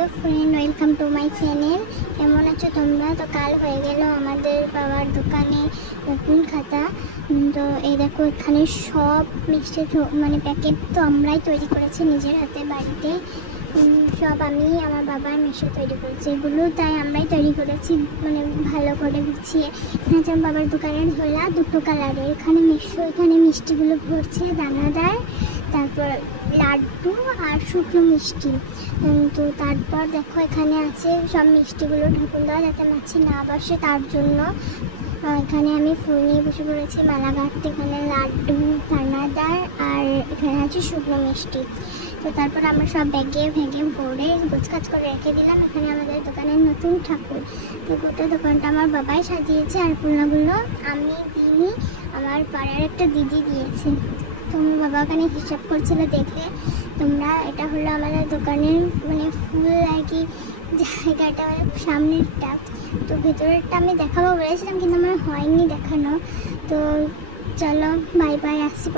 Hello friend, welcome to my channel. কেমন আছো তোমরা? তো কাল হয়ে গেল আমাদের বাবার দোকানে নতুন খাতা। তো এই দেখো, এখানে সব মিষ্টি মানে প্যাকেট তো আমরাই তৈরি করেছি নিজের হাতে বাড়িতে। সব আমি আমার বাবার মিষ্টি তৈরি করেছি এগুলো, তাই আমরাই তৈরি করেছি মানে ভালো করে গুছিয়ে। এখানে আছে আমার বাবার দোকানের ঝোলা, দুটো কালারের। এখানে এখানে মিষ্টিগুলো ভরছে দানাদার, তারপর লাড্ডু আর শুকনো মিষ্টি। তো তারপর দেখো এখানে আছে সব মিষ্টিগুলো ঢাকুন দেওয়া যাতে মাছি না বসে, তার জন্য এখানে আমি ফুল নিয়ে বসে পড়েছি মালা গাঁথতে। এখানে লাড্ডু, দানাদার আর এখানে আছে শুকনো মিষ্টি। তো তারপর আমরা সব ব্যাগে ভরে গোছগাছ করে রেখে দিলাম। এখানে আমাদের দোকানের নতুন ঠাকুর। তো গোটা দোকানটা আমার বাবাই সাজিয়েছে, আর ফুলগুলো আমি দিইনি, আমার পাড়ার একটা দিদি দিয়েছে। তো আমার বাবা ওখানে হিসাব করছিল, দেখলে তোমরা। এটা হলো আমাদের দোকানের মানে ফুল আর কি জায়গাটা, মানে সামনেরটা। তো ভেতরেরটা আমি দেখাবো বলেছিলাম, কিন্তু আমার হয়নি দেখানো। তো চলো, বাই বাই, আসছি।